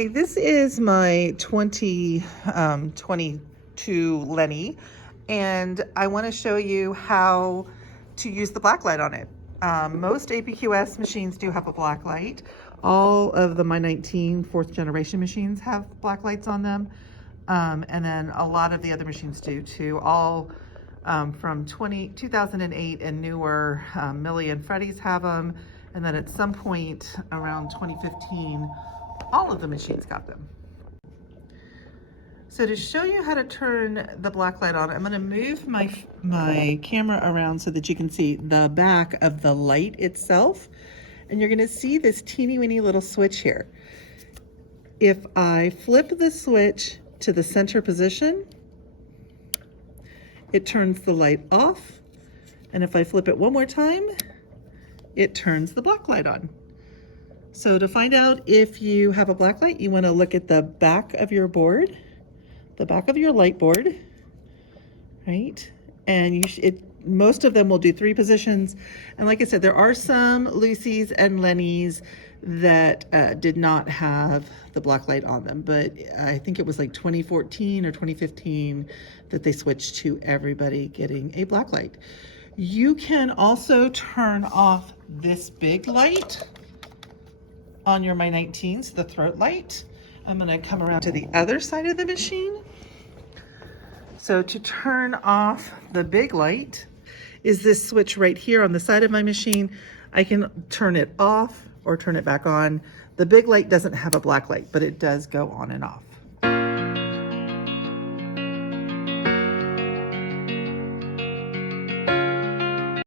Okay, this is my 2022 Lenny, and I want to show you how to use the black light on it. Most APQS machines do have a black light. All of the My 19 fourth generation machines have black lights on them, and then a lot of the other machines do too. All from 2008 and newer, Millie and Freddie's have them, and then at some point around 2015, all of the machines got them. So to show you how to turn the black light on, I'm going to move my camera around so that you can see the back of the light itself. And you're going to see this teeny weeny little switch here. If I flip the switch to the center position, it turns the light off. And if I flip it one more time, it turns the black light on. So to find out if you have a black light, you want to look at the back of your board, the back of your light board, right? And most of them will do 3 positions. And like I said, there are some Lucy's and Lenny's that did not have the black light on them, but I think it was like 2014 or 2015 that they switched to everybody getting a black light. You can also turn off this big light on your My 19s, the throat light. I'm going to come around to the other side of the machine. So to turn off the big light is this switch right here on the side of my machine. I can turn it off or turn it back on. The big light doesn't have a black light, but it does go on and off.